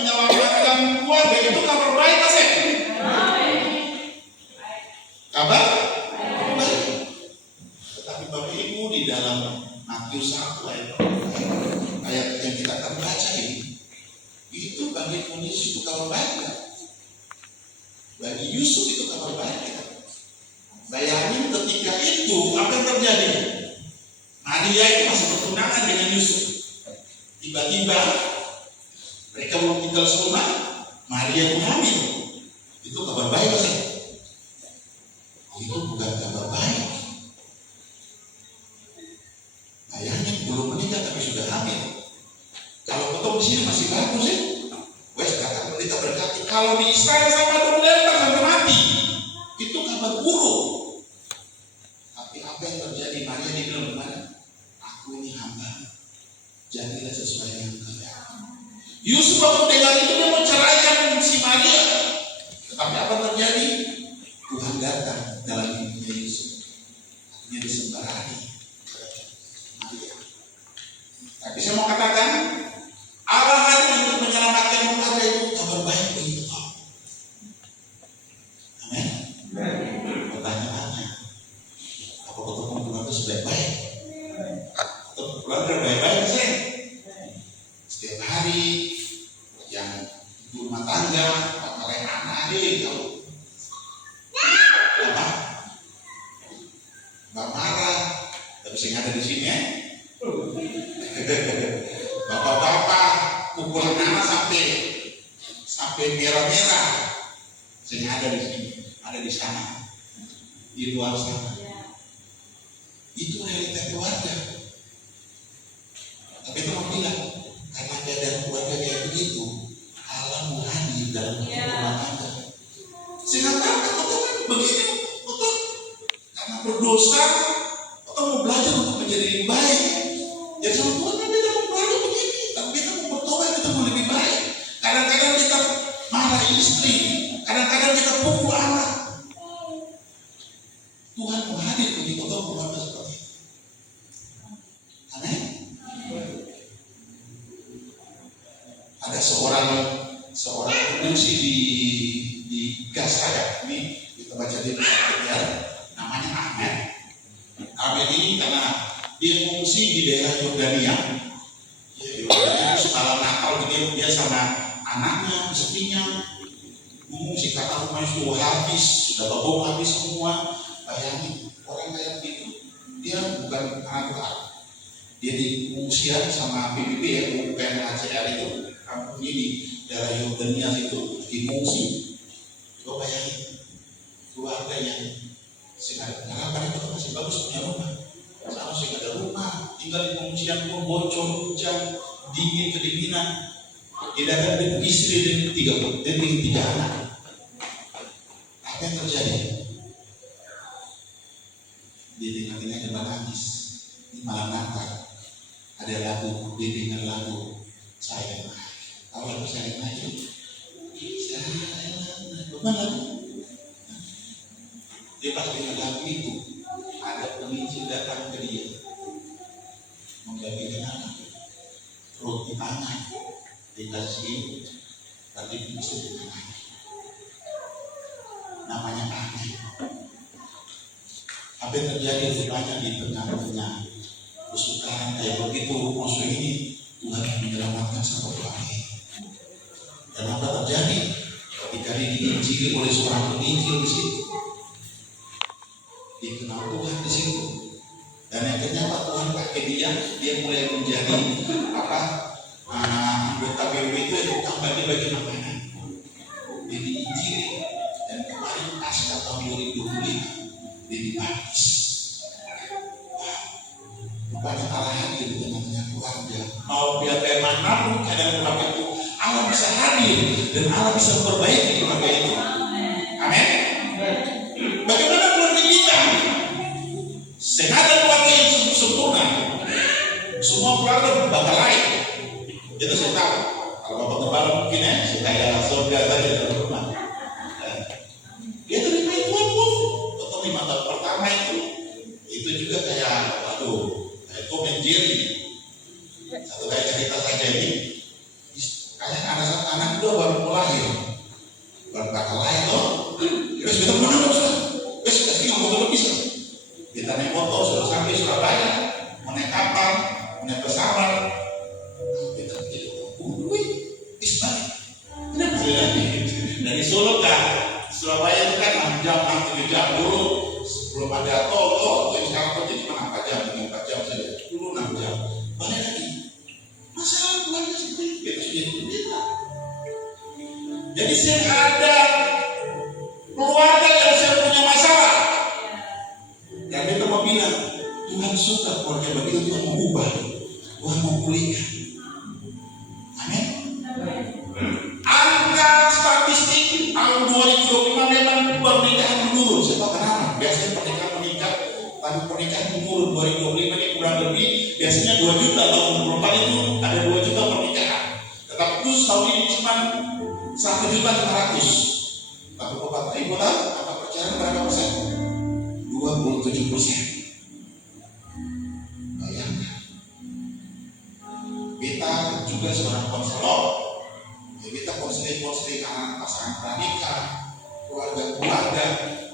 menyelamatkan keluarga itu kabar baik, Mas. Kabar baik. Tetapi Bapak Ibu, di dalam Matius 1 ayat yang kita akan baca ini, itu bagi Yesus itu kabar baik kan? Bagi Yusuf itu kabar baik kan? Bayangin ketika itu apa yang terjadi? Maria itu masih bertunangan dengan Yusuf. Tiba-tiba mereka belum tinggal serumah, Maria pun hamil. Itu kabar baik sih? Itu bukan kabar baik. Bayangin belum menikah tapi sudah hamil. Kalau ketemu di sini masih bagus sih. Wes kata pendeta berkati, kalau di Israel sama terlempar sampai mati, itu kabar buruk. Tapi apa yang terjadi? Maria dibilang gimana? Aku ini hamba, jadilah sesuai dengan kehendak. Yusuf waktu dengar itu dia mau ceraikan si Maria. Tetapi apa terjadi? Tuhan datang dalam hidupnya Yusuf. Artinya disembarahi Maria. Tapi saya mau katakan, Allah hadir untuk menyelamatkan keluarga itu kabar baik bagi kita. Amin. Pertanyaannya, apa ketemu keluarga sudah baik? Atau keluarga baik-baik sih? Setiap hari yang ibu rumah tangga, pakai anak kalau apa? Mbak marah, tapi saya ada di sini ya. Bapak-bapak pukul anak sampai merah-merah. Saya ada di sini, ada di sana, di luar sana. Itu realita keluarga. Tapi itu mau bilang, karena keadaan keluarga kayak begitu, Allah mau hadir dalam rumah tangga. Sehingga betul begini, betul karena berdosa, atau mau belajar untuk menjadi lebih baik. Jadi sama Tuhan kan kita mau belajar begini, tapi kita mau bertobat, kita mau lebih baik. Kadang-kadang kita marah istri, kadang-kadang kita pukul anak. Tuhan mau hadir bagi kita keluarga seperti itu. Amin. Ada seorang produksi di Gaza ini kita baca di ya, namanya Ahmed. Ahmed ini karena dia mengungsi di daerah Yordania. Ya, Yordania malam Natal dia sama anaknya, istrinya mengungsi karena rumah itu habis, sudah babong habis semua. Bayangin orang kayak begitu, dia bukan anak Tuhan. Dia di pengungsian sama PBB ya, UNHCR itu, kampungnya di daerah Yordania itu, di pengungsi. Coba bayangin, keluarga yang sekarang itu masih bagus punya rumah. Sama sih ada rumah, tinggal di pengungsian pun bocor, hujan, dingin, kedinginan. Tidak ada istri dan tiga anak. Apa yang terjadi? Dia dengar-dengar dia menangis di malam Natal. Ada lagu, dia dengar lagu Sayang Maria. Tahu lagu Sayang Maria? Bukan lagu. Dia pas dengar lagu itu, ada penginjil datang ke dia, membagikan anak roti tangan dikasih tadi bisa dengan namanya Ahmed. Apa yang terjadi rupanya di tengah-tengah kesukaran kayak begitu musuh ini Tuhan menyelamatkan satu keluarga. Dan apa terjadi ketika diinjili oleh seorang penginjil di situ, dikenal Tuhan di situ, dan yang ternyata Tuhan pakai dia mulai menjadi anggota BW itu yang tukang bagi makanan. Dia diinjili dan kemarin pasca tahun 2025 dia dibaptis. Rupanya Allah hadir di tengah-tengah keluarga. Mau biar kayak manapun keadaan keluarga itu, Allah bisa hadir dan Allah bisa memperbaiki keluarga itu. Amin. Bagaimana keluarga kita? Senada keluarga yang sempurna, semua keluarga bakal lain. Itu saya tahu. Kalau bapak kepala mungkin ya, saya surga saja dalam rumah. Dia terima itu pun, betul 5 tahun pertama itu juga kayak, kayak Tom and Jerry. Satu kali cerita saja ini, kayak anak anak dua baru lahir, baru kakak lahir loh. Terus kita mana sudah? Terus kita nggak mau bisa. Kita naik motor sudah sampai Surabaya, mau naik kapal, mau naik pesawat. Kita balik. Kenapa lagi? Dari Solo ke Surabaya itu kan 6 jam, 7 jam dulu. Belum ada tol, jadi sekarang tol jadi cuma 4 jam, 4 jam saja. Dulu 6 jam. Balik lagi. Masalah keluarga seperti itu sudah kita. Jadi saya ada keluarga yang saya punya masalah. Dan kita mau bilang, Tuhan suka keluarga begitu, Tuhan mau ubah, Tuhan mau pulihkan. Amin. Angka statistik tahun 2025 memang pernikahan menurun. Saya tahu kenapa? Biasanya pernikahan meningkat, tapi pernikahan menurun. 2025 ini kurang lebih biasanya 2 juta, tahun 2024 itu ada 2 juta pernikahan. Tetapi khusus tahun ini cuma 1.500.000. Tapi Bapak Ibu tahu angka perceraian berapa persen? 27%. Bayangkan. Kita juga seorang konselor. Ya, kita konseling anak pasangan pranikah, keluarga,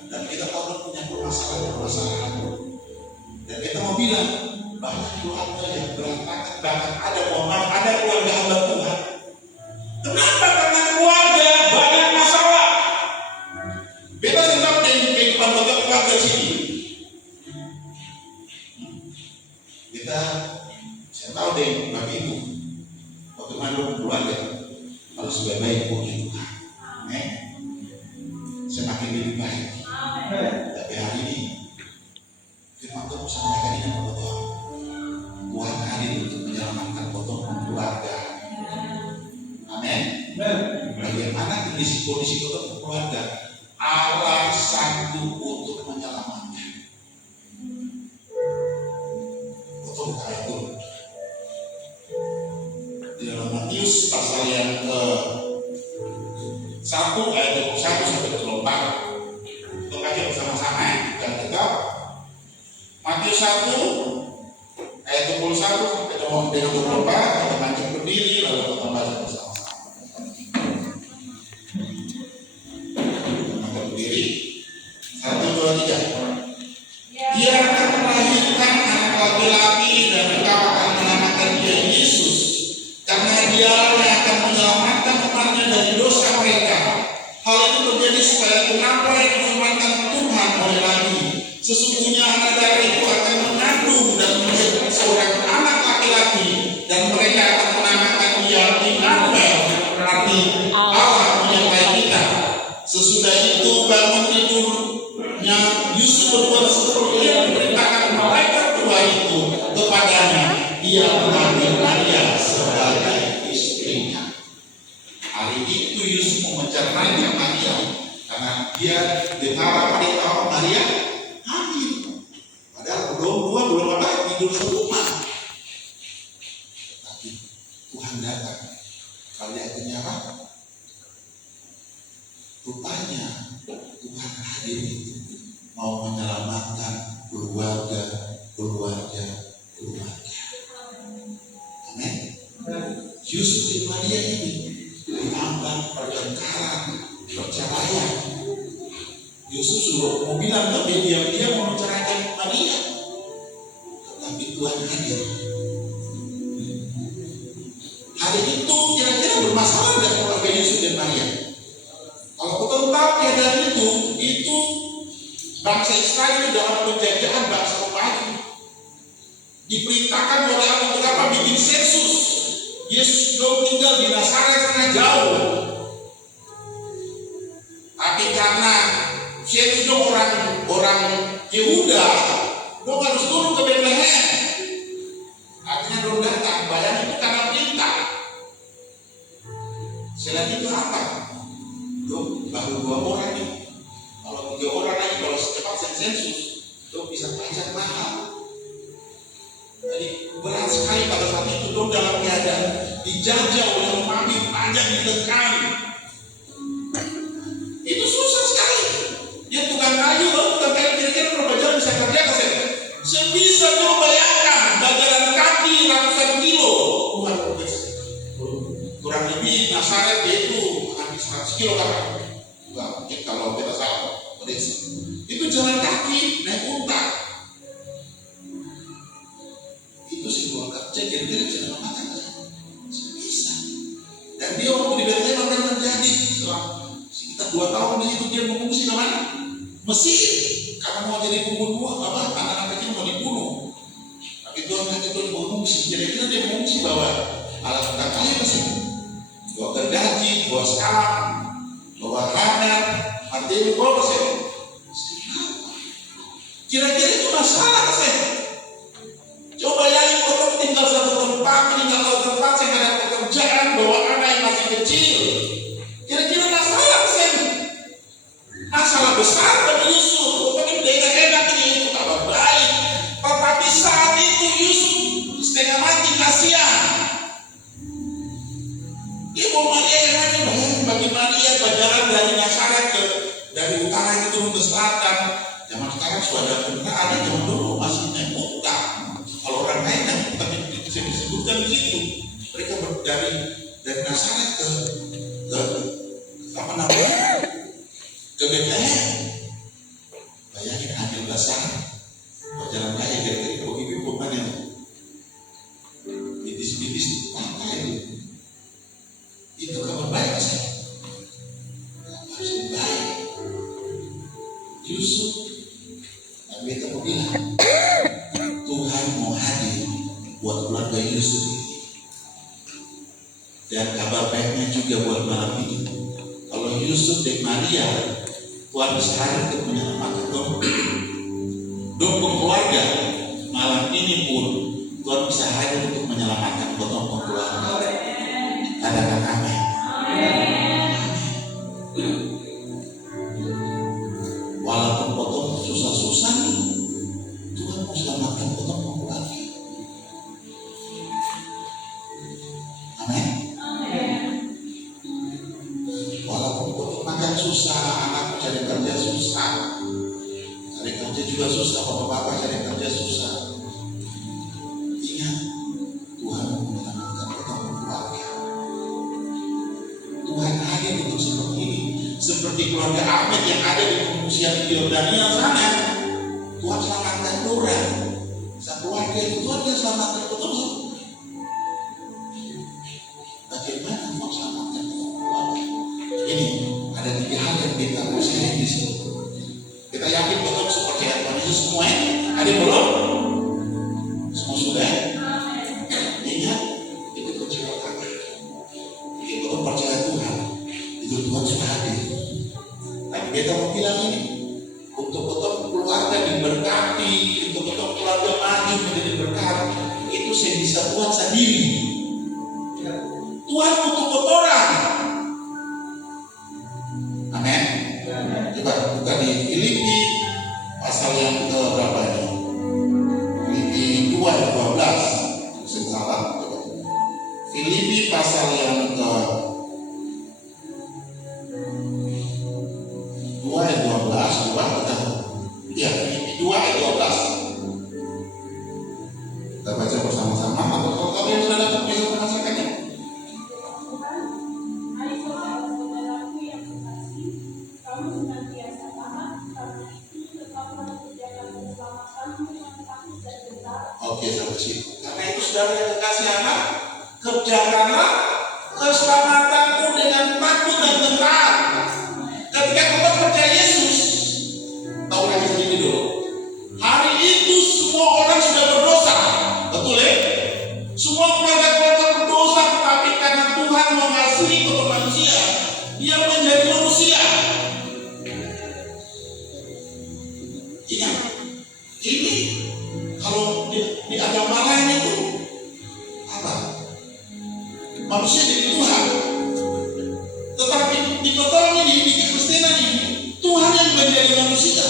dan kita tahu punya permasalahan. Dan kita mau bilang banyak keluarga yang berantakan, bahkan ada keluarga hamba Tuhan. Kenapa? Karena keluarga banyak masalah. Beta sedang kehidupan keluarga sini. Saya tahu deh Bapak Ibu, bagaimana keluarga kalau sudah baik puji Tuhan, semakin lebih baik. Tapi hari ini firman Tuhan sampaikan ini kepada Tuhan. Tuhan hadir untuk menyelamatkan potong keluarga. Amin. Bagaimana kondisi potong keluarga? Allah sanggup untuk menyelamatkan. Potong itu di dalam Matius pasal yang ke-1 ayat 21 sampai 24. Kita baca bersama-sama dan kita Matius 1 ayat 21 sampai 24. Kita baca berdiri lalu kita baca bersama-sama. Kita berdiri 1, 2, 3. Dia akan melahirkan anak laki-laki dan engkau akan menamakan dia Yesus, karena dia yang akan menyelamatkan umatnya dari dosa mereka. Hal itu terjadi supaya apa yang difirmankan Tuhan oleh Nabi, sesungguhnya anak darah itu akan mengandung dan melahirkan seorang anak laki-laki, dan mereka akan menamakan dia Immanuel, berarti Allah menyertai kita. Sesudah itu bangun tidurnya Yusuf berbuat seperti yang diperintahkan malaikat tua itu kepadanya. Dia mengambil Maria sebagai istrinya. Hari itu Yusuf menceraikan Maria karena dia dengar berita Maria hamil. Padahal belum apa tidur serumah. Tapi Tuhan datang. Kali akhirnya apa? Rupanya Tuhan hadir mau menyelamatkan keluarga. Amin. Yusuf dan Maria ini ditambah pertengkaran, perceraian. Yusuf sudah mau bilang tapi dia mau menceraikan Maria, tapi Tuhan hadir. Hari itu kira-kira bermasalah dengan keluarga Yusuf dan Maria. Kalau kita tahu keadaan itu bangsa Israel dalam penjajahan bangsa Romawi. Diperintahkan oleh Allah berapa bikin sensus. Yesus belum tinggal di Nazaret sangat jauh. Tapi karena sensus orang Yehuda, dong harus turun ke Bethlehem. Akhirnya dong datang, bayang itu karena perintah. Selain itu apa? Dong baru 2 orang nih. Kalau 3 orang lagi, kalau secepat sensus, dong bisa pajak mahal. Jadi berat sekali pada saat itu dong dalam keadaan dijajah oleh Romawi, pajak ditekan. Itu susah sekali. Dia tukang kayu, tukang kayu kira-kira berapa jam bisa kerja ke sana? Sebisa dong bayangkan dagangan kaki ratusan kilo. Kurang lebih Nazaret sekilo kakak. Enggak, kalau kita salah, itu jalan kaki naik unta. Itu sebuah kerja kira-kira bisa makan bisa. Dan dia waktu di Bethlehem apa yang terjadi? Setelah sekitar 2 tahun di situ dia mengungsi ke mana? Mesir, karena mau jadi pembunuh apa? Anak-anak kecil mau dibunuh. Tapi Tuhan itu mengungsi. Kira-kira dia mengungsi bawa alat kayu pasti, bawa gergaji, bawa sekarang, bawa hammer, artinya bawa pasti. Kira-kira itu masalah sih. Coba yang orang tinggal satu tempat, saya ada pekerjaan, bawa anak yang masih kecil. Kira-kira masalah sih. Masalah besar bagi Yusuf. Tapi dia enak ini Yusuf kabar baik. Tetapi saat itu Yusuf setengah mati kasihan. Ibu Maria yang hanya bagi Maria berjalan dari Nazaret dari utara itu turun ke selatan. Zaman sekarang sudah ada, zaman dulu masih naik unta. Kalau orang naik tapi bisa disebutkan di situ. Mereka dari Nazaret ke apa namanya? Ke Bethlehem. Bayangin ambil dasar berjalan kaki dari ibu bukan yang bitis-bitis pantai itu kabar baik sih. Kabar baik. Yusuf mereka mau bilang Tuhan mau hadir buat keluarga Yusuf ini. Dan kabar baiknya juga buat malam ini. Kalau Yusuf dan Maria Tuhan bisa hadir untuk menyelamatkan dong keluarga. Malam ini pun Tuhan bisa hadir untuk menyelamatkan dong keluarga. Katakan amin. Walaupun potong susah-susah nih, Tuhan mau selamatkan potong keluarga. Amin. Walaupun potong makan susah, anak cari kerja susah, cari kerja juga susah, bapak-bapak cari kerja susah. Ingat, Tuhan mau menyelamatkan potong keluarga. Tuhan hadir untuk seperti ini. Seperti keluarga Ahmed yang ada di pengungsian di Yordania sana. Tuhan selamatkan orang. Satu keluarga itu Tuhan yang selamatkan betul. Bagaimana mau selamatkan keluarga? Ini ada 3 hal yang kita harus lihat di sini. Kita yakin betul seperti apa itu semua ini. Ada belum? Semua sudah? Ingat, itu kunci pertama. Kita betul percaya Tuhan. Itu Tuhan sudah hadir. Tapi kita mau bilang ini, untuk betul keluarga diberkati, untuk betul keluarga maju menjadi berkat, itu saya bisa buat sendiri. Tuhan untuk orang. Amin. Coba buka di Filipi pasal yang ke berapa ini? Filipi 2 ayat 12. Saya salah. Coba. Filipi pasal yang ke 2 ayat 12. Coba kita. Ya, Filipi 2 ayat 12. Kita baca bersama-sama. Atau kalau kalian sudah dapat bisa merasakannya. Oke, sampai situ. Karena itu saudara yang kekasih anak, kerjakanlah keselamatanmu dengan takut dan gentar. Ketika kita percaya Yesus, tahu lagi sendiri dulu. Hari itu semua orang sudah berdosa, betul ya? Semua keluarga-keluarga berdosa, tetapi karena Tuhan mengasihi kepada manusia, Dia menjadi manusia. Ingat, ini kalau di agama lain itu apa? Manusia jadi Tuhan. Tetapi di total ini, di Kristenan ini, Tuhan yang menjadi manusia.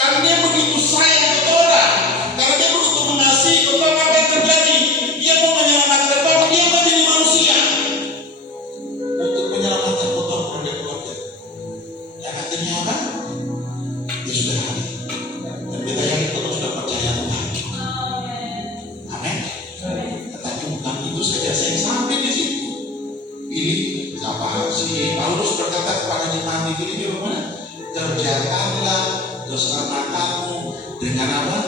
Karena Dia begitu sayang ke orang, karena Dia begitu mengasihi, tentang apa yang terjadi, Dia mau menyelamatkan orang, Dia menjadi manusia untuk menyelamatkan keluarga. Yang artinya apa? Dia sudah hadir. Dan kita yakin kita sudah percaya Tuhan. Amin. Tetapi bukan itu saja saya sampai di situ. Pilih siapa si Paulus berkata kepada jemaat di Filipi bagaimana? Kerjakanlah keselamatanmu dengan apa?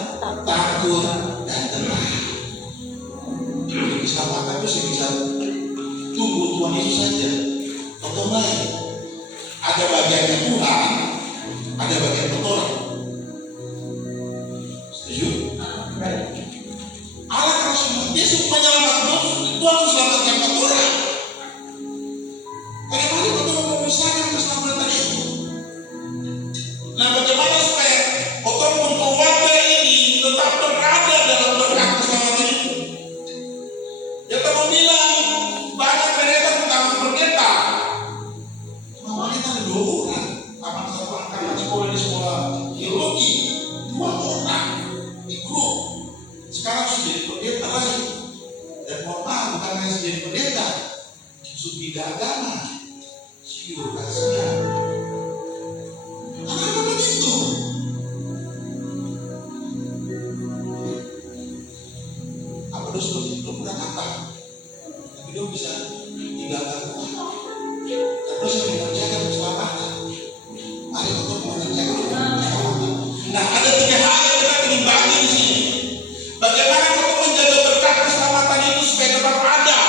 Takut dan tenang. Jadi keselamatan itu bisa tunggu Tuhan Yesus saja. Otomatis ada bagiannya Tuhan, ada bagian orang. Setuju? Allah kalau Yesus menyelamatkan, Tuhan selamatkan orang. Bagaimana kita memisahkan keselamatan itu? Nah, bagaimana supaya orang keluarga ini tetap berada dalam berkat keselamatan itu? Ya, kamu bilang banyak pendeta tentang pendeta. Pendeta ada 2 orang. Apa satu angkatan sekolah di sekolah teologi, 2 orang di grup. Sekarang sudah jadi pendeta lagi. Dan mohon maaf, bukan hanya jadi pendeta, sudah agama, siur kasihan. Apa begitu? Apa itu seperti itu? Bukan apa? Tapi dia bisa tinggalkan Tuhan. Terus yang mengerjakan keselamatan. Mari untuk mengerjakan keselamatan. Nah, ada 3 hal yang kita ingin bagi di sini. Bagaimana kita menjaga berkat keselamatan itu supaya tetap ada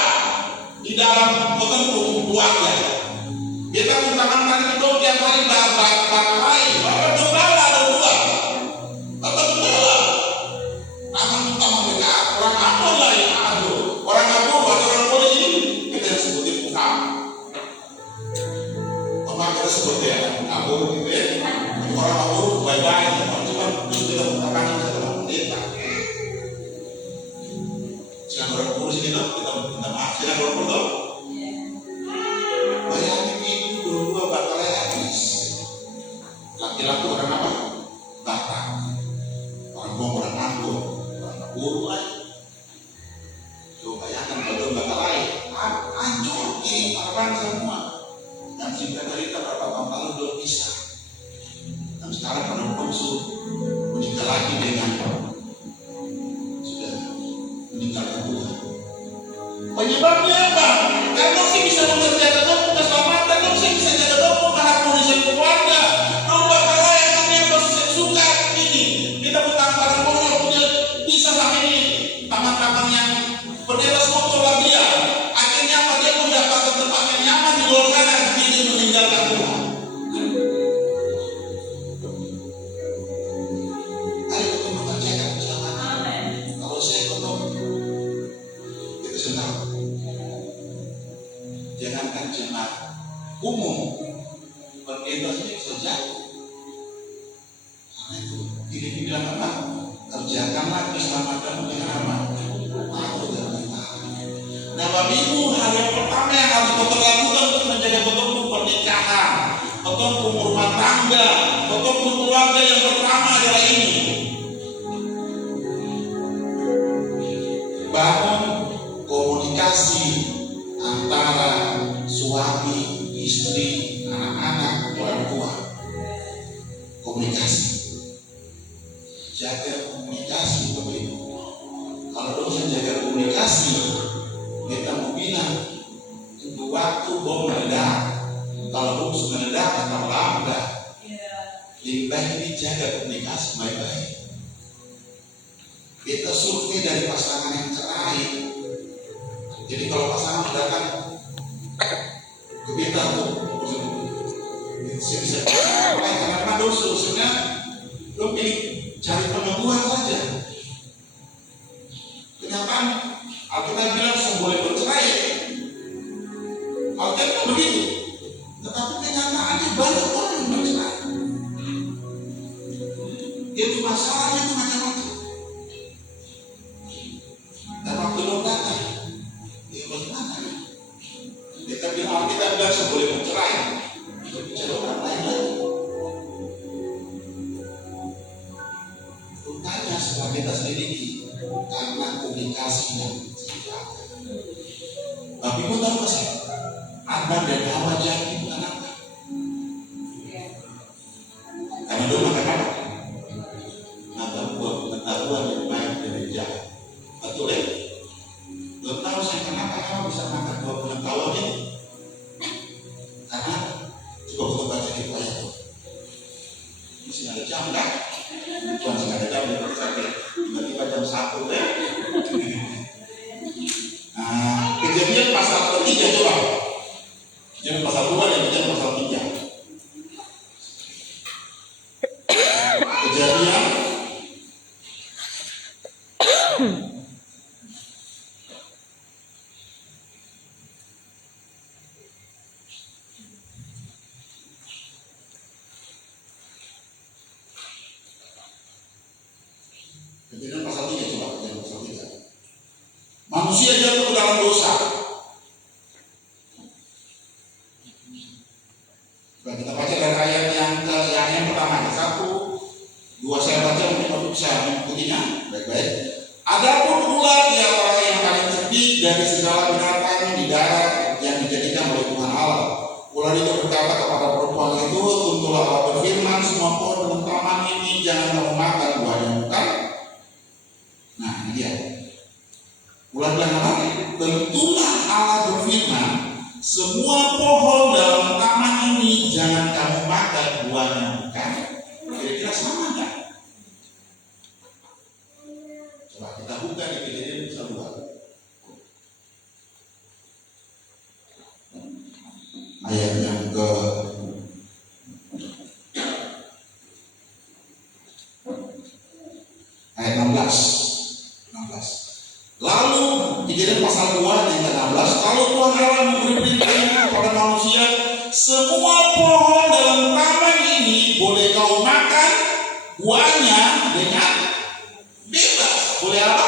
di dalam keluarga. Kita menggunakan itu tiap hari bapak lain. Bapak gembala ada 2. Bapak gembala. Nama utama mereka orang apa lah yang ada. Orang apa atau orang polisi kita sebutin utama. Orang kita sebutnya apa gitu ya. Orang apa baik-baik. Cuma terus kita menggunakan dalam pendeta. Jangan orang polisi kita minta maaf. Jangan orang polisi. Bayangin itu 2 batalnya habis. Laki-laki orang apa? Batak. Orang bom, orang anggur, orang buru lah. Coba bayangkan kalau batal lain, hancur ini orang semua. Dan singkat cerita berapa tahun lalu belum bisa. Dan sekarang penumpang sudah meninggal lagi dengan sudah meninggalkan Tuhan. Penyebabnya apa? Karena sih bisa mengerjakan keselamatan, dong sih bisa jaga dong keharmonisan keluarga. Dong bakal layak yang masih suka ini. Kita bukan barang bohong punya bisa sampai ini taman-taman yang berdebas motor lah dia. Akhirnya apa dia mendapatkan tempat yang nyaman di luar sana, dia meninggalkan Tuhan. Ayo kita mengerjakan keselamatan. Kalau saya ketemu kita senang. Jangankan jemaat umum, pendeta saja bisa jatuh. Karena itu, ini dibilang apa? Kerjakanlah keselamatanmu dengan apa? Takut dan tenang. Nah, Bapak Ibu, hal yang pertama yang harus kita lakukan untuk menjaga betul pernikahan, betul rumah tangga, betul keluarga yang pertama adalah ini. Bangun komunikasi antara suami, istri, anak-anak, orang tua. Komunikasi. Jaga komunikasi, Bapak Ibu. Kalau dosa jaga komunikasi, kita mau bilang tunggu waktu bom meledak. Kalau bom sudah meledak, kita lambat. Lebih baik dijaga komunikasi baik-baik. Kita survei dari pasangan yang cerai. Jadi kalau pasangan datang ke kita bisa karena dosa sebenarnya lo pilih cari penentuan saja. Kenyataan Alkitab bilang semua boleh bercerai. Alkitab begitu. Tetapi kenyataannya banyak orang yang bercerai. Itu masalahnya itu macam-macam. Dan waktu lo datang, ya bagaimana? Kita bilang boleh bercerai, bicara orang lain lagi. Rupanya setelah kita selidiki, karena komunikasi yang tidak. Tapi ibu tahu sih, Adam dan Hawa jadi bukan apa? Karena dulu makan apa? Makan buah pengetahuan yang baik dari jahat. Betul ya? Belum tahu saya kenapa Hawa bisa makan buah pengetahuan ini. Karena coba kita baca di ayat itu. Masih ada jam kan? Bukan masih ada jam, tiba-tiba jam 1 kan? Nah, Kejadian pasal 3 coba. Kejadian pasal 2 dan Kejadian pasal 3. Kejadian Kejadian pasal 3 coba. Kejadian pasal 3. Manusia jatuh ke dalam dosa. Kita baca dari ayat yang pertama, 1, 2 saya baca mungkin Bapak bisa mengikutinya baik-baik. Adapun ular ialah orang yang paling cerdik dari segala binatang di darat yang dijadikan oleh Tuhan Allah. Ular itu berkata kepada perempuan itu, tentulah Allah berfirman, semua pohon dalam taman ini jangan kamu makan buahnya, bukan? Nah ini dia. Ular bilang apa? Tentulah Allah berfirman, semua pohon dalam taman ini jangan kamu makan buahnya, bukan? Kira-kira sama enggak? Coba kita buka di Kejadian pasal 2. Ayat yang ke ayat 16. Lalu Kejadian pasal 2 yang ke-16, kalau Tuhan Allah memberi perintah ini kepada manusia, semua pohon dalam taman ini boleh kau makan buahnya dengan bebas. Boleh apa?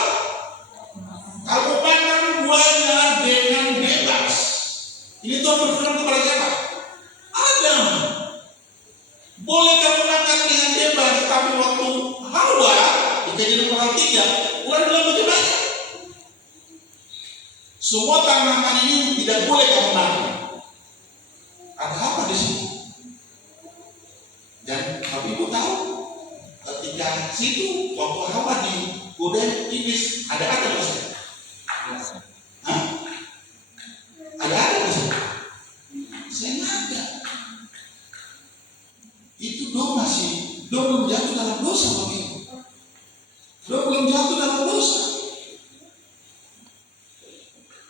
Kamu makan buahnya dengan bebas. Ini Tuhan berfirman kepada siapa? Adam. Boleh kamu makan dengan bebas, tapi waktu Hawa di Kejadian pasal 3, Tuhan bilang bagaimana? Semua tanaman ini tidak boleh kamu makan. Ada apa di sini? Dan Bapak Ibu tahu, ketika situ waktu Hawa digoda iblis, ada di sini? Hah? Ada di sini? Saya nggak ada. Itu belum jatuh dalam dosa, Bapak Ibu. Belum jatuh dalam dosa.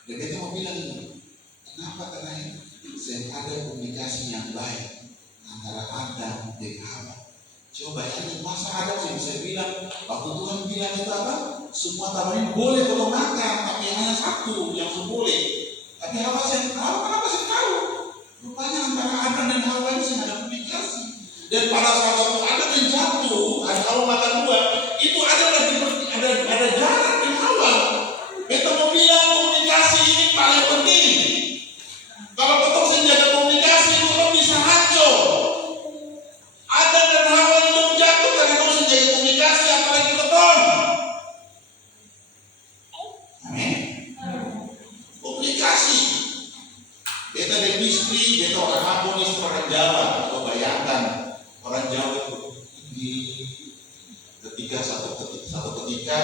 Dan kita mau bilang ini, kenapa karena saya ada komunikasi yang baik antara Adam dan Hawa. Coba ya, masa Adam sih bisa bilang, waktu Tuhan bilang itu apa? Semua taman ini boleh kalau makan, tapi hanya satu yang boleh. Tapi Hawa kenapa saya tahu? Rupanya antara Adam dan Hawa ini ada komunikasi. Dan pada saat waktu Adam yang jatuh, ada Hawa makan buah, itu ada jarak di Hawa. Kita mau bilang komunikasi ini paling penting. Kalau betul saya jaga komunikasi, itu bisa hancur. Adam dan Hawa itu jatuh karena kamu menjaga komunikasi, apalagi betul. Amin. Komunikasi. Beta dan istri, beta orang Ambon, istri orang Jawa. Kau bayangkan orang Jawa itu ketika satu ketika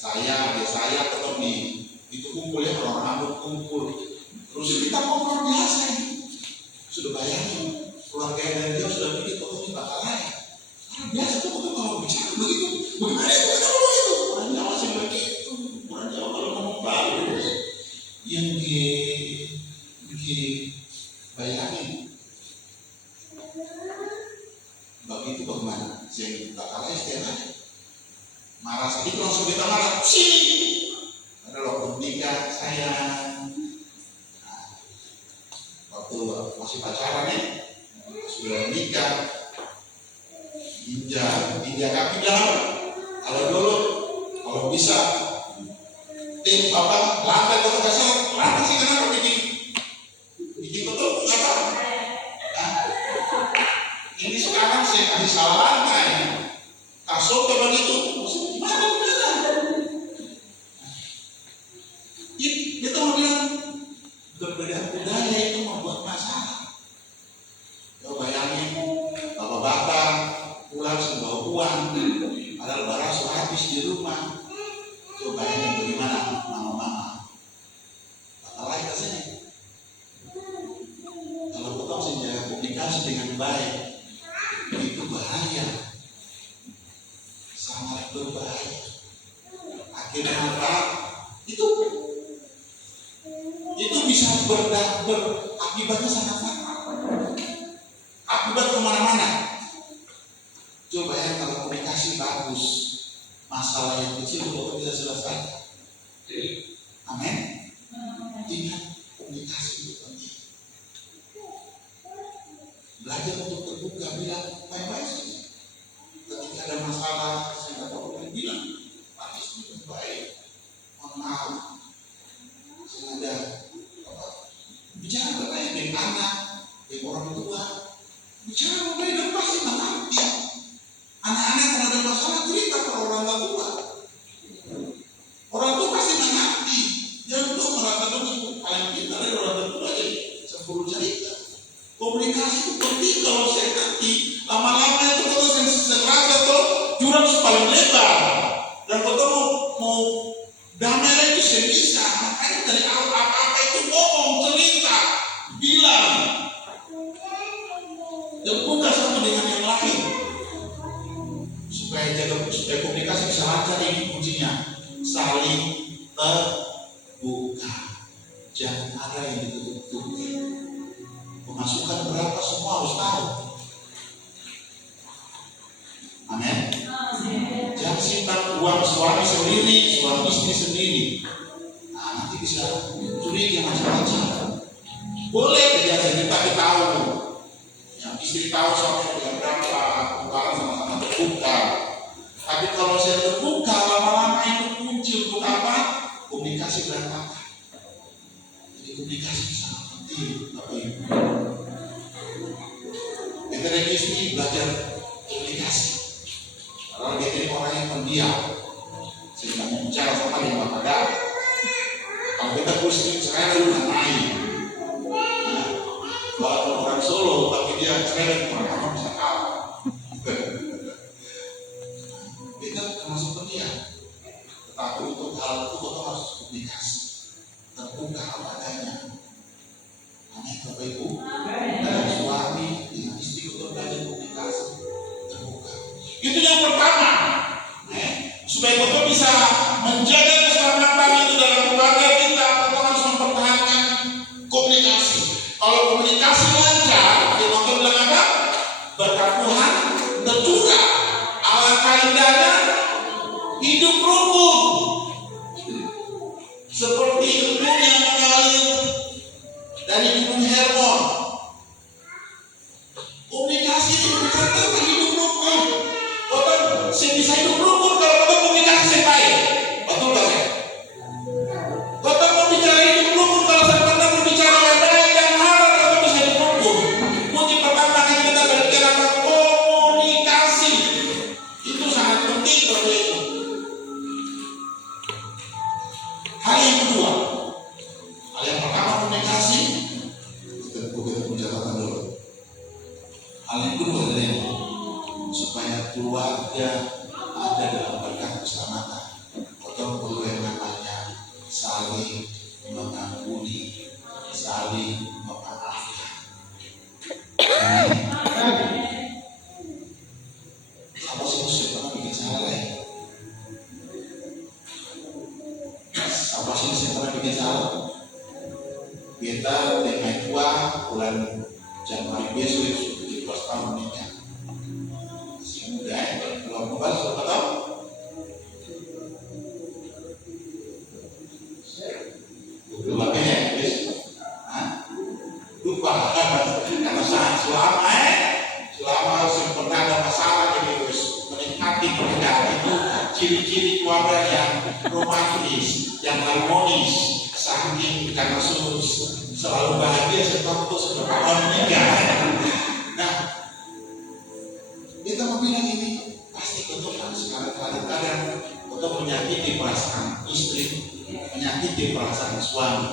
saya tetap itu kumpul ya, orang Ambon kumpul. Terus kita ngobrol biasa ini. Sudah bayangin keluarga dan dia sudah bikin foto ini bakal lain. Karena biasa tuh kalau bicara begitu, bagaimana itu kita begitu? Orang Jawa sih begitu. Orang Jawa kalau ngomong bagus, yang bayangin. Begitu bagaimana? Saya bakal lain setiap hari. Marah sedikit langsung kita marah. Sini. Ada waktu nikah saya, waktu masih pacaran ya, sudah nikah, injak kaki bilang apa? Kalau bisa, lantai kota kasar, lantai sih kenapa bikin betul apa? Nah, ini sekarang saya kasih salah lantai, kasur coba gitu, gimana? Kita mau bilang berbeda budaya itu membuat masalah. Coba bayangin bapak-bapak pulang membawa uang, padahal barang sudah habis di rumah. Coba bayangin bagaimana mama-mama bakal lain ke sini. Kalau kita berkomunikasi dengan baik itu bahaya, sangat berbahaya. Akhirnya apa? Itu bisa berakibatnya sangat fatal. Akibat kemana-mana. Coba ya, kalau komunikasi bagus, masalah yang kecil itu bisa selesai. Amin. Ingat, komunikasi itu penting. Belajar untuk terbuka, bilang baik-baik saja. Ketika ada masalah, saya tak tahu bilang, Pak Istri baik, mohon maaf, saya ada bicara baik dengan anak, dengan orang tua, bicara baik dan pasti mengerti. Anak-anak kalau ada masalah cerita ke orang tua, orang tua pasti mengerti. Jangan tuh merasa dulu paling pintar dari orang tua jadi 10 cerita. Komunikasi itu penting. Kalau saya ngerti, lama-lama itu kalau saya serasa tuh jurang paling lebar. Dan kalau mau damai lagi saya bisa. Makanya dari awal apa-apa itu ngomong, cerita, bilang. Dan bukan sama dengan yang lain. Supaya komunikasi bisa lancar, ini kuncinya. Saling terbuka. Jangan ada yang ditutup-tutupi. Pemasukan berapa semua harus tahu. Amin. Jangan simpan uang suami sendiri, suami istri sendiri. Nah, nanti bisa curiga macam-macam. Boleh kejadian tapi tahu. Yang istri tahu suami dengan berapa, keuangan sama-sama terbuka. Tapi kalau saya terbuka, lama-lama itu kunci untuk apa? Komunikasi berantakan. Jadi komunikasi sangat penting, Bapak Ibu. Kita dari istri belajar komunikasi. Kalau dia ini orang yang pendiam, sehingga mau bicara sama dia nggak ada. Kalau kita pusing, saya lalu nggak main. Nah, kalau orang Solo, tapi dia cerewet, orang bisa kalah. Kita termasuk pendiam. Tetapi untuk hal itu kita harus komunikasi, terbuka apa adanya. Amin, Bapak Ibu. Dan suami dengan istri untuk belajar komunikasi terbuka. Itu yang pertama. Supaya kita bisa menjaga keselamatan itu dalam keluarga kita, kita harus mempertahankan komunikasi. Kalau komunikasi lancar, kita bilang apa? Berkat Tuhan tercurah. Alangkah indahnya hidup rukun. Seperti embun yang mengalir dari gunung Hermon. Komunikasi itu menceritakan hidup rukun. Betul, saya bisa hidup rukun kalau kita komunikasi yang baik. Betul tak ya? Kita mau bicara hidup rukun kalau saya pernah berbicara yang baik dan halal, kita bisa hidup rukun. Kunci pertama kita berbicara komunikasi. Itu sangat penting Bapak Ibu. Hal yang kedua, hal yang pertama komunikasi. Kita catatan dulu. Hal yang kedua adalah supaya keluarga ada dalam berkat keselamatan. Atau perlu yang namanya saling mengampuni, saling memaafkan. Siapa sih musuh pernah bikin salah ya? Siapa sih musuh pernah bikin salah? Kita dengan tua bulan Januari besok 17 tahun menikah. Masih muda ya, kalau kembali berapa tahun? Lupa ya, lupa karena selama pernah ada masalah jadi terus menikmati pernikahan itu ciri-ciri keluarga yang romantis, yang harmonis. Saking karena selalu bahagia setelah itu seberapa tahun menikah. Nah, kita mau bilang ini pasti betul kan sekarang kadang-kadang untuk menyakiti perasaan istri, menyakiti perasaan suami.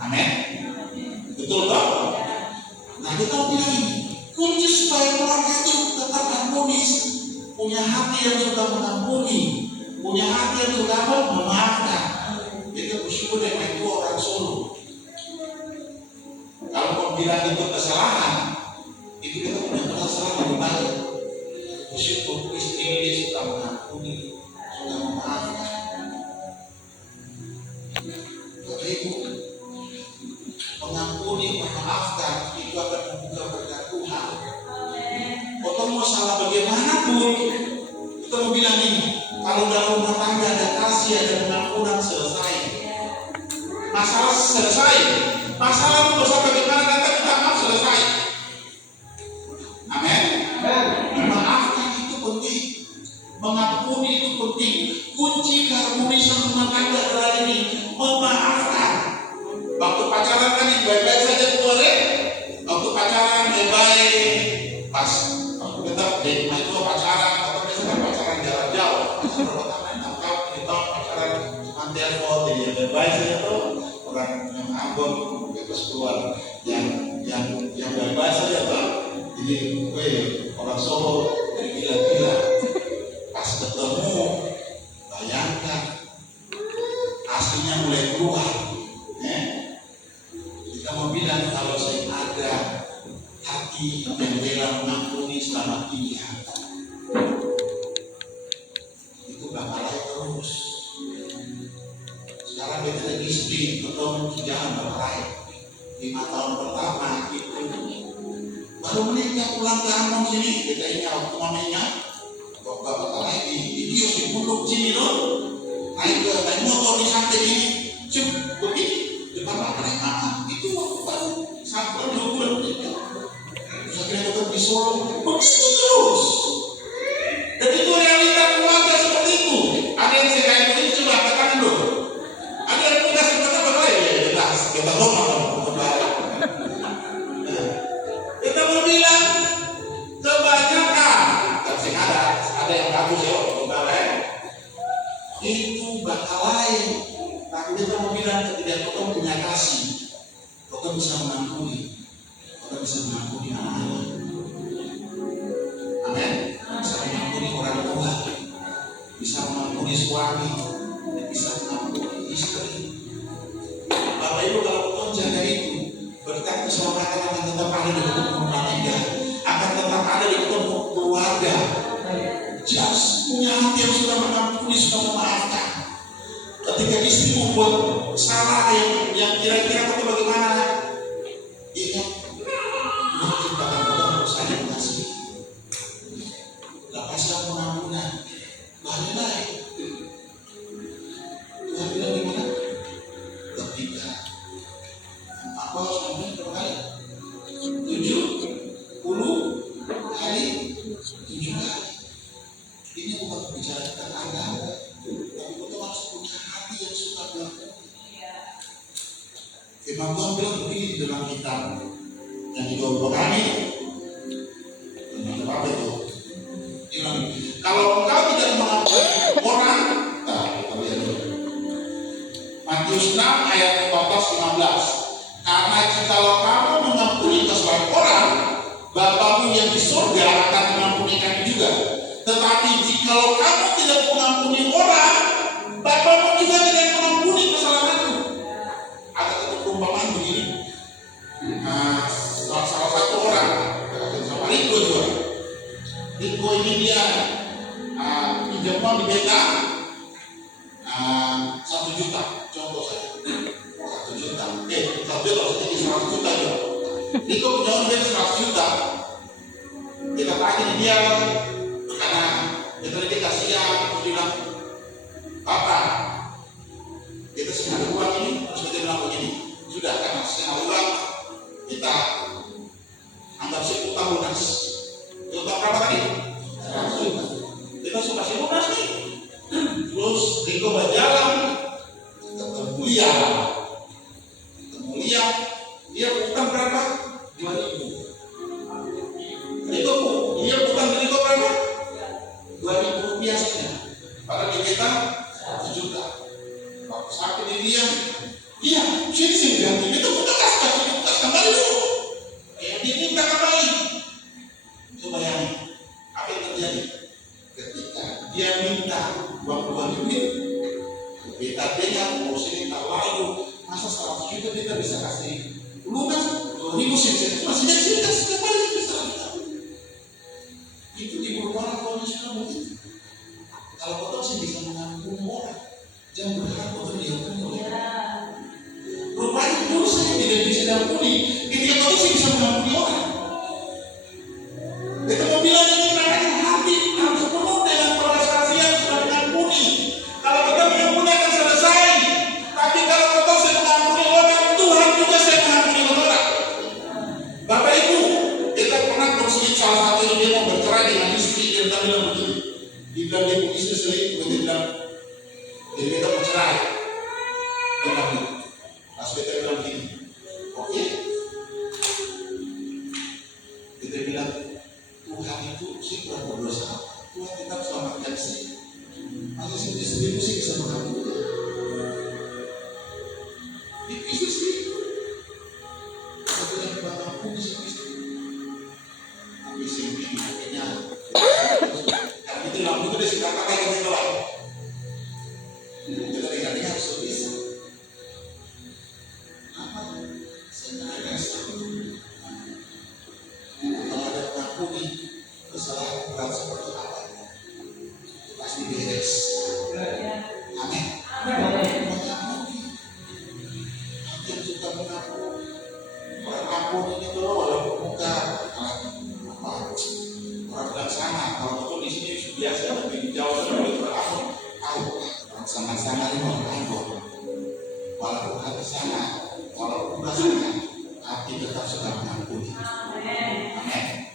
Amin. Betul toh? Nah, kita mau bilang ini kunci supaya keluarga itu tetap harmonis, punya hati yang sudah mengampuni, punya hati yang sudah memaafkan. Kita bersyukur dengan itu orang Solo. Kalau bilang itu kesalahan, itu kita punya kesalahan lebih banyak. Bersyukur istri dia suka mengampuni, suka memaafkan. Bapak Ibu, mengampuni, memaafkan itu akan membuka berkat Tuhan. Kalau mau salah bagaimanapun, kita mau bilang ini, kalau dalam rumah tangga ada kasih, ada pengampunan, selesai. Masalah selesai. Masalah dosa bagaimana kata kita maaf, selesai. Amin. Memaafkan itu penting, mengampuni itu penting. Kunci keharmonisan rumah tangga adalah ini, memaafkan. Waktu pacaran kan baik-baik saja boleh. Waktu pacaran baik-baik, pas waktu kita date itu pacaran, atau biasanya pacaran jarak jauh. Berapa tahun 6 tahun, 7 tahun pacaran cuma telepon, jadi baik-baik saja tuh. Orang yang Ambon bebas keluar, yang baik-baik saja tuh. Jadi orang Solo jadi gila-gila. Pas ketemu, bayangkan aslinya mulai keluar. Kita mau bilang kalau saya ada hati yang rela mengampuni selama ini, itu bakal terus. Sekarang kita lagi istri, ketemu jangan berlain. 5 tahun pertama itu baru menikah, pulang ke Ambon sini, kita ingat waktu mamanya bapak lagi di kios di punduk sini loh, naik motor di samping ini, cuk begini depan mereka itu waktu baru sampai 2 bulan menikah. Terus akhirnya tetap di Solo, begitu terus. Dan itu realita keluarga seperti itu. Ada yang saya kayak begini, coba katakan dulu. Ada yang punya sebenarnya berlain ya, kita ngomong berlain. Kita mau bilang kebanyakan, tapi ada yang bagus ya, berlain. Itu bakal lain. Tapi kita mau bilang ketika kita punya kasih, kita bisa mengampuni, kita bisa mengampuni anak-anak. Amin. Bisa mengampuni orang tua, bisa mengampuni suami, bisa mengampuni istri. Bapak Ibu kalau kita jaga itu, berkat keselamatan akan tetap ada di dalam rumah tangga, akan tetap ada di dalam keluarga. Just punya hati yang sudah mengampuni, sudah memaafkan. Ketika istri membuat salah yang kira-kira itu bagaimana, ingat mungkin bahkan saya mengasihi. Lepaskan pengampunan, baik-baik. Tuhan bilang gimana? Ketika aku harus mengampuni berapa kali? 70 kali 7 kali. Ini bukan bicara tentang agama, tapi kita harus punya hati yang suka mengampuni. Firman Tuhan bilang begini di dalam kitab yang dua kali. Apa itu? Kalau engkau tidak mengampuni orang, kita lihat dulu. Matius 6 ayat 14-15. Karena jikalau kamu mengampuni kesalahan orang, Bapamu yang di surga akan mengampuni kamu juga. Tetapi jikalau kamu tidak mengampuni orang, Bapamu juga tidak mengampuni kesalahanmu. Ada satu perumpamaan begini. Salah satu orang, sama Riko juga. Riko ini dia pinjam uang di BK 1 juta, contoh saja 1 juta, 1 juta jadi 100 juta juga. Riko punya uang dari 100 juta, kita tanya dia karena dia kasihan, dia bilang, Bapak, kita sengaja uang ini, terus kita bilang begini, sudah karena sengaja uang kita anggap si utang lunas. Utang berapa tadi? 100 juta. Kita sudah kasih lunas nih. Terus Riko berjalan ketemu Lia, dia utang berapa? 2.000. Dia utang berapa? bisa mengampuni orang. Kita mau bilang ini namanya hati harus penuh dengan belas kasihan sudah mengampuni. Kalau kita mengampuni akan selesai. Tapi kalau kita sedang mengampuni orang, Tuhan juga sedang mengampuni orang. Bapak Ibu, kita pernah berselisih salah satu ini dia mau bercerai dengan istri, dia bilang begini. Dia bilang dia punya istri selingkuh, dia bilang jadi kita bercerai. Dia bilang gitu. Pas kita bilang begini, oke. Kita bilang Tuhan itu sih kurang berdosa. Tuhan tetap selamatkan sih. Masa sih istri itu sih bisa mengampuni. Di istri sih. Kita bilang kita mengampuni sama istri. Tapi sih ini akhirnya. Karena itu lampu itu disingkatkan kayak gitu lah. Kita dengar-dengar harus bisa. Apa? Saya tidak rasa. Kalau ada mengampuni kesalahan berat seperti apa, itu pasti beres. Amin. Mengampuni. Yang suka mengampuni, orang ampuni itu walaupun muka orang bilang sama. Kalau betul di sini biasa, tapi di Jawa sudah boleh berampun. Orang sama-sama ini orang ampun. Walaupun hati sama, walaupun muka sama, hati tetap suka mengampuni. Amin.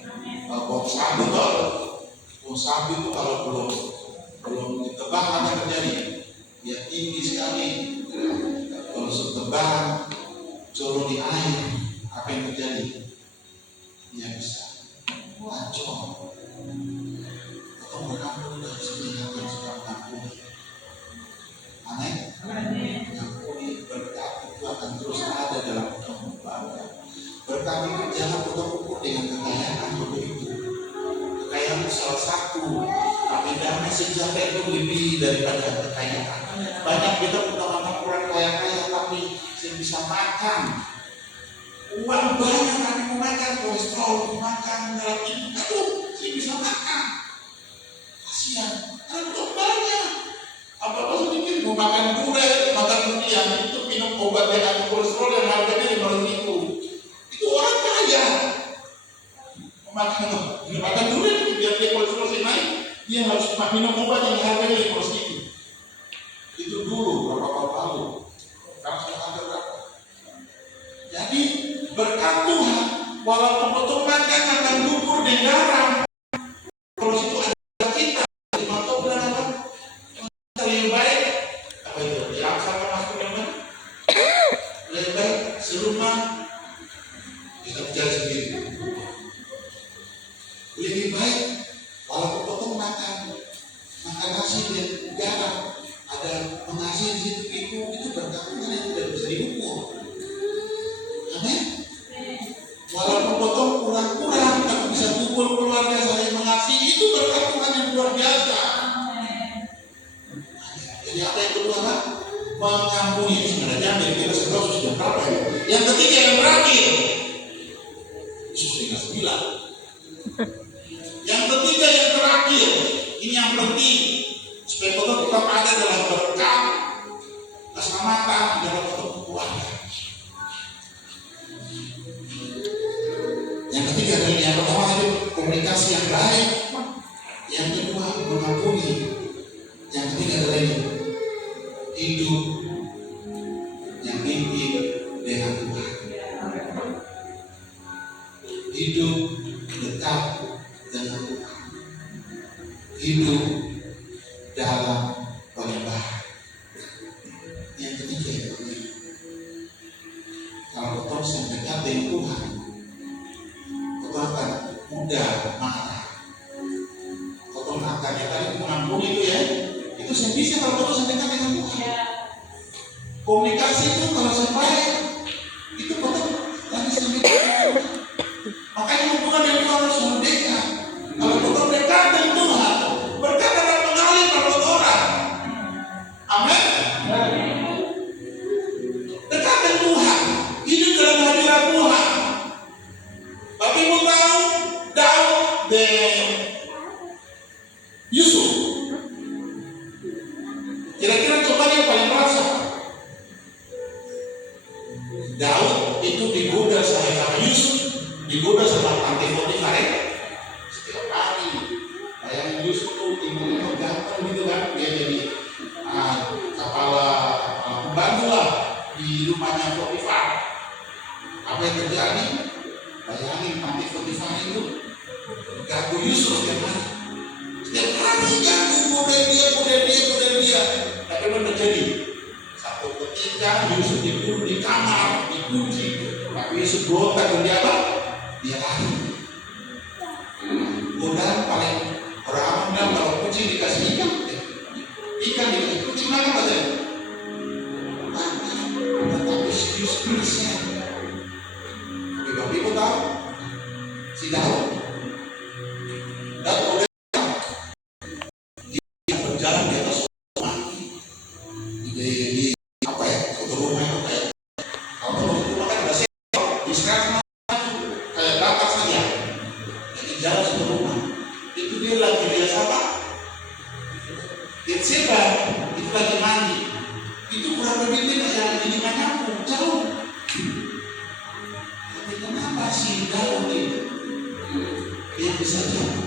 Bom sapi itu kalau belum ditebang apa yang terjadi? Dia tinggi sekali. Kalau setebang colok di air, apa yang terjadi? Dia bisa hancur. Atau mengampuni dari sebenarnya yang sudah mengampuni. Amin. Mengampuni berkat itu akan terus ada dalam hidup Anda. Berkat itu jangan ukur dengan kekayaan begitu. Kekayaan salah satu, tapi damai sejahtera itu lebih daripada kekayaan. Banyak kita punya anak kurang kaya-kaya, tapi saya bisa makan. Uang banyak tapi mau makan kolesterol, makan darah tinggi, aduh, saya bisa makan. Kasihan, karena uang banyak. Apa-apa sedikit mau makan gulai, makan durian, itu minum obat yang anti kolesterol yang harganya 5.000. Itu orang kaya. Makan durian biar dia kolesterol naik, dia harus minum obat yang harganya 5.000. Itu dulu berapa tahun lalu. Sekarang sudah ada berapa? Jadi berkat Tuhan, walaupun betul makan akan gugur di garam. Kalau situ ada kita, di mata bilang apa? Lebih baik apa itu? Yang sama masuk yang mana? Lebih baik serumah bisa berjalan sendiri. Lebih baik walaupun potong makan nasi dan garam, ada penghasil di situ itu berkat Tuhan yang tidak bisa diukur. Amin. Walaupun potong kurang-kurang tapi bisa kumpul keluarga saling mengasihi, itu berkat Tuhan yang luar biasa. Jadi apa yang kedua? Mengampuni. Sebenarnya dari kita sudah berapa ya? Yang ketiga yang terakhir, Yesus 39. Yang ketiga yang terakhir, ini yang penting supaya kita tetap ada dalam berkat keselamatan dalam satu keluarga. Yang ketiga adalah yang pertama tadi komunikasi yang baik, yang kedua mengampuni, yang ketiga adalah ini hidup yang intim dengan Tuhan, hidup dekat dengan Tuhan, hidup dalam penyembahan. Yang ketiga ini, kalau kita bisa dekat dengan Tuhan, kita akan mudah marah. Kita akannya tadi mengampuni itu ya, itu saya bisa kalau kita bisa dekat dengan Tuhan. Komunikasi itu kalau saya baik, itu betul lagi sedikit. Makanya hubungan dengan Tuhan harus merdeka. Kalau kita dekat dengan Tuhan, berkat akan mengalir pada orang. Amin. Dekat dengan Tuhan, hidup dalam hadirat Tuhan. Tapi ibu tahu Daud dan Yusuf. Kira-kira coba yang paling merasa Daud itu digoda sama Yusuf. digoda sama Tante Potifar setiap hari. Bayangin Yusuf tuh ibunya ganteng gitu kan, dia jadi kepala pembantu lah di rumahnya Potifar. Apa yang terjadi? Bayangin Tante Potifar itu ganggu Yusuf setiap hari. Setiap hari ganggu, goda dia. Tapi apa terjadi? Satu ketika Yusuf dikurung di kamar, dikunci. Tapi Yusuf berontak dan dia apa? Dia lari. Godaan paling orang bilang kalau kucing dikasih ikan dikasih kucing mana saja. Tetapi si Yusuf bisa. Ibu tahu si Daud dia berjalan di atas rumah di apa ya, ke rumah itu kayak kalau rumah kan ada sewa di sekarang kayak batak saja, jadi jalan ke rumah itu dia lagi biasa apa? Dia siapa? Itu lagi mandi, itu kurang lebih kayak ini nyapu jauh. Kenapa si Daud itu dia bisa jauh?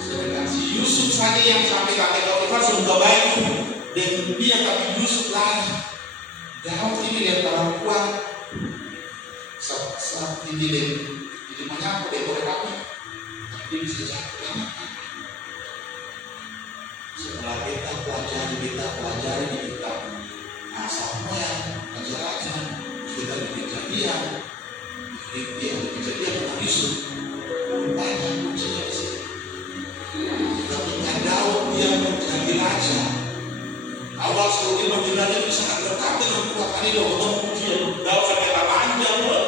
Sedangkan si Yusuf saja yang sampai kakek Potifar sudah baik dan dia tapi Yusuf lagi. Daud ini lihat orang kuat saat ini jadi menyapu dia boleh pakai, tapi dia bisa jatuh. Setelah kita pelajari di kitab Samuel, raja-raja, kita di kejadian tentang Yusuf, banyak kuncinya di sini. Ketika Daud dia menjadi raja, awal sebelum dia menjadi raja itu sangat dekat dengan Tuhan. Tadi dokter pujian Daud sampai panjang loh,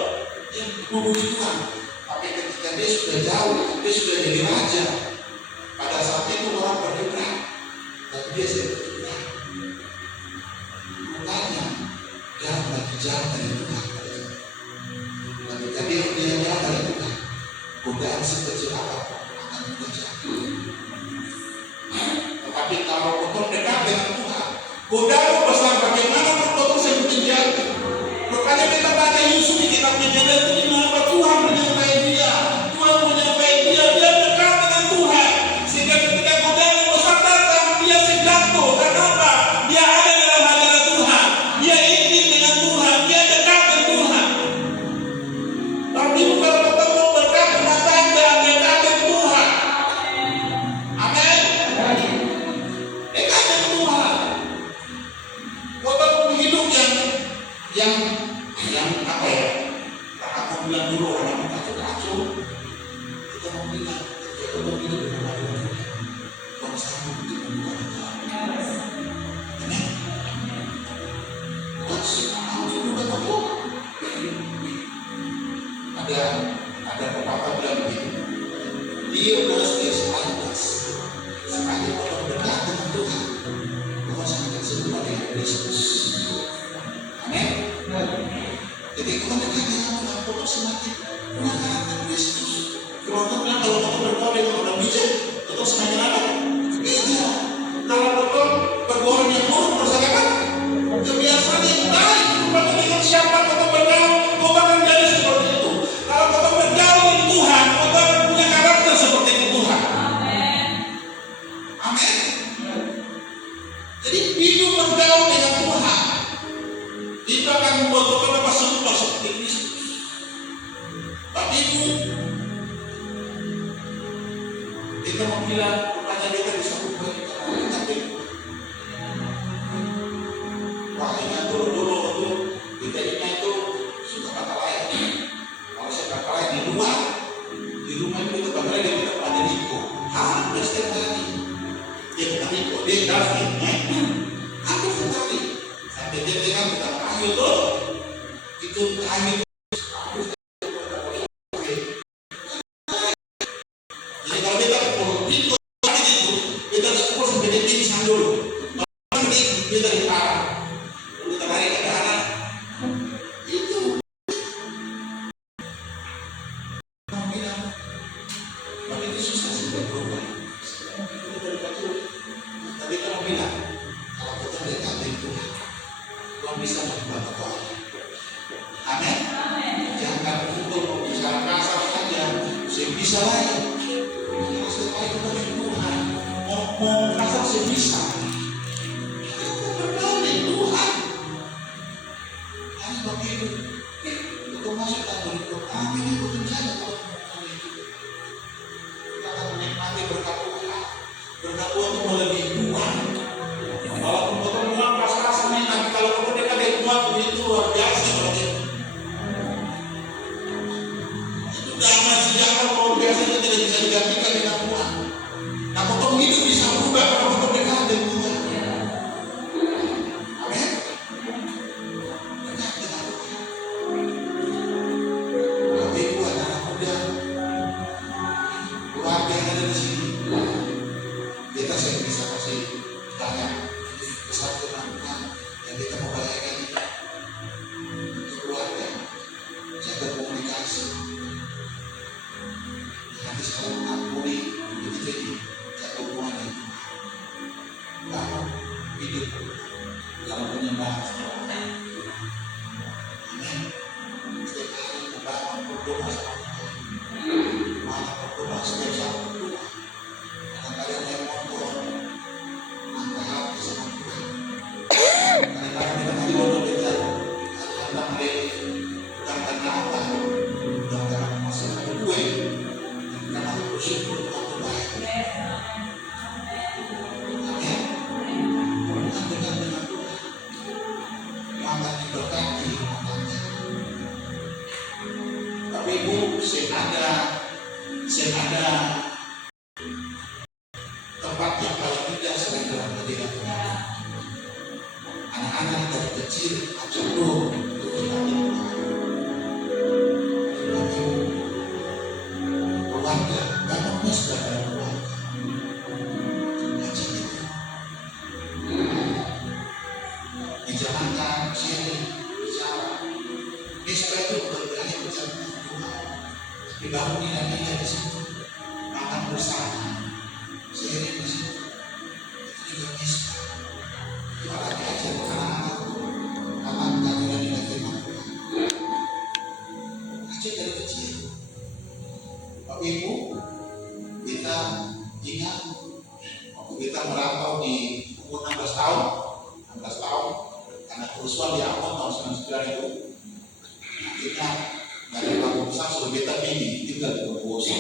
dia memuji Tuhan. Tapi ketika dia sudah jauh, dia sudah jadi raja. Pada saat itu orang berdebat, dan dia sudah berdebat. Rupanya dia lagi jauh dari Tuhan. Ketika dia jauh dari Tuhan, godaan sekecil apapun akan mudah jatuh. Tetapi kalau kotor dekat dengan Tuhan, godaan besar bagaimana kotor seperti jatuh. Makanya kita baca Yusuf di kitab Kejadian itu dimana Tuhan menyertai dia, Tuhan menyertai dia dekat dengan Tuhan. Sehingga ketika godaan besar datang, dia jatuh. Kenapa? Dia ada dalam hadirat Tuhan, dia intim dengan Tuhan, dia dekat dengan Tuhan. Tapi bukan ketemu berkat rumah tangga, dekat dengan Tuhan. Amin. Dekat dengan Tuhan. Kita hidup yang apa ya? Aku bilang dulu orang kacau-kacau. Kita mau bilang, kita mau hidup dengan Tuhan. Kalau sama untuk membuat Tuhan. Amin. Bukan semua juga tahu. Ada pepatah bilang begini, Dios es altas, semakin orang dekat dengan Tuhan, Tuhan semakin serupa dengan Kristus. Amin. Jadi kalau dekat dengan Tuhan, Tuhan semakin punya karakter Kristus. Kalau Tuhan berdoa dengan orang bijak, Tuhan semakin apa? Bijak. Kalau Tuhan berdoa yang buruk, bersama kebiasaan yang baik, bukan dengan siapa Tuhan berdoa, Tuhan akan jadi seperti itu. Kalau kita bergaul dengan Tuhan, kita punya karakter seperti itu Tuhan. Amin. Jadi hidup bergaul dengan Tuhan, kita akan membuat kita serupa seperti Kristus. Tapi itu kita mau bilang, pertanyaan kita bisa berubah. Tapi wah, ingat dulu kita ingat itu suka kata lain. Kalau saya kata lain di rumah itu kita bakal dia kita pada Niko. Hampir setiap hari dia bukan Niko, dia David. Hampir setiap hari. Sampai dia dengan bukan kayu tuh, itu kayu. Jadi kalau kita Niko bisa lain. Setiap hari kita dengan Tuhan, mau merasa sebisa. Kita berdoa dengan Tuhan. Hari begitu, itu masuk dalam berdoa, ini bukan saja kalau kami itu. Kita akan menikmati berkat Tuhan. Berkat Tuhan itu melebihi Tuhan. Walaupun ketemu pas-pasan ini, tapi kalau ketemu dekat dengan Tuhan itu luar biasa. Itu damai sejahtera luar biasa itu tidak bisa digantikan dengan Tuhan. Nah, potong itu bisa berubah kalau potong dekat dengan Tuhan. Amin. Dekat dengan Tuhan. Tapi Ibu anak muda, keluarga yang ada di sini, kita saya bisa kasih banyak kesatuan Tuhan yang kita membahayakan untuk keluarga, jaga komunikasi. Nanti sekarang mengampuni itu jadi jaga hubungan itu. Bangun hidup dalam penyembahan Tuhan. Amin. Setiap hari membangun berdoa sama Tuhan. Mana berdoa setiap saat berdoa. Kadang-kadang yang motor angkat hati sama Tuhan. Kadang-kadang kita tadi waktu kita tentang karena apa? Karena masih ada gue. Karena bersyukur Tuhan itu baik. Amin. Hubungan dekat dengan Tuhan. Maka diberkati rumah tangga. Tapi Ibu, saya ada tempat yang paling indah selain dalam hadirat Tuhan. Anak-anak dari kecil ajak dulu untuk menikmati Tuhan. Tapi keluarga, bangun mesbah dalam keluarga. Ajak itu. Dijalankan, sharing, bicara. Mesbah itu bukan berarti bicara dengan Tuhan. Dibangun dinamika di situ. Makan bersama. Sharing di situ. Itu juga mesbah. Itu akan diajar anak-anak. Akan kehadiran di firman Tuhan. Ajak dari kecil. Bapak Ibu, kita ingat waktu kita merantau di umur 16 tahun, karena kerusuhan di Ambon tahun 99 itu, kita dari kampung besar sudah kita pilih tinggal di Bondowoso.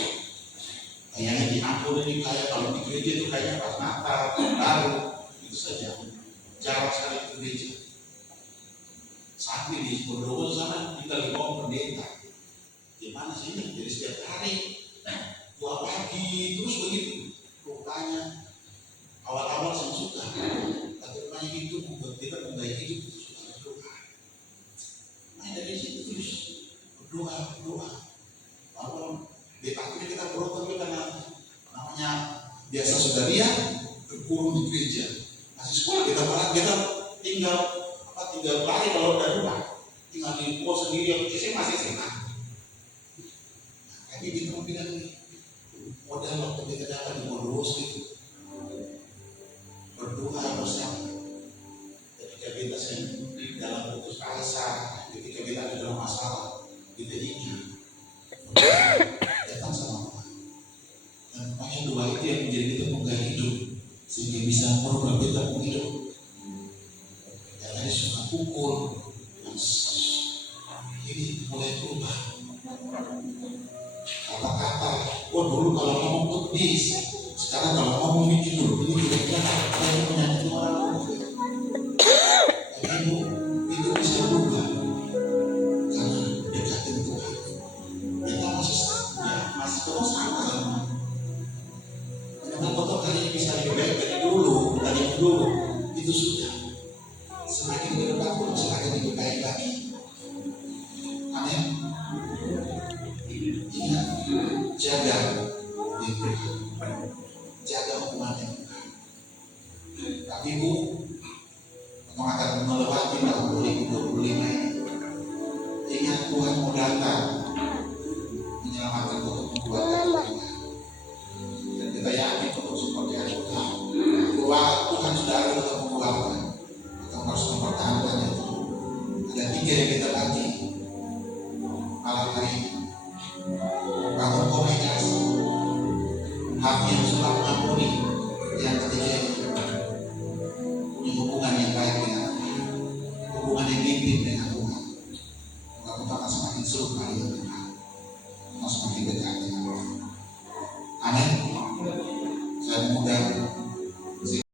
Kayaknya di Ambon ini kayak kalau di gereja itu kayaknya pas Natal, tahun baru, itu saja. Jarang sekali ke gereja. Sampai di Bondowoso sana kita di bawah pendeta. Gimana sih ini? Jadi setiap hari 2 pagi terus begitu. Rupanya awal-awal saya suka. Tapi rupanya itu membuat kita menggaya hidup suka berdoa. Nah dari situ terus berdoa. Walaupun di akhirnya kita berotot karena namanya biasa saudara berkurung di gereja. Masih sekolah kita tinggal lari kalau udah rumah. Tinggal di pos sendiri yang kecil masih senang. Tapi kita mau bilang ini modal waktu kita datang di Bondowoso itu berdoa bersama. Ketika kita dalam putus asa, ketika kita ada dalam masalah, kita ingat datang sama Tuhan. Dan makanya doa itu yang menjadi kita menggaya hidup sehingga bisa merubah kita hidup. Dan dari suka pukul ini mulai berubah. Kata-kata, dulu kalau ngomong pedis, sekarang kalau ngomong ini dulu, ini kira-kira kalau menyakiti orang Ibu, itu bisa berubah karena dekatin Tuhan. Kita masih terus sama. Karena kotor kali bisa lebih baik dari dulu, itu sudah semakin berdekat pun semakin lebih baik lagi. Amin. Ingat, jaga itu, jaga hubungannya. Tapi Ibu akan melewati tahun 2025 ini. Ingat Tuhan mau datang menyelamatkan untuk keluarga kita. Dan kita yakin untuk seperti yang Tuhan bahwa Tuhan sudah ada untuk keluarga. Kita harus mempertahankan itu. Ada 3 yang kita bagi malam hari ini. Bangun komunikasi. hati yang suka mengampuni, yang ketiga punya hubungan yang baik dengan hubungan yang intim dengan Tuhan. Maka kita akan semakin serupa dengan Tuhan, kita semakin dekat.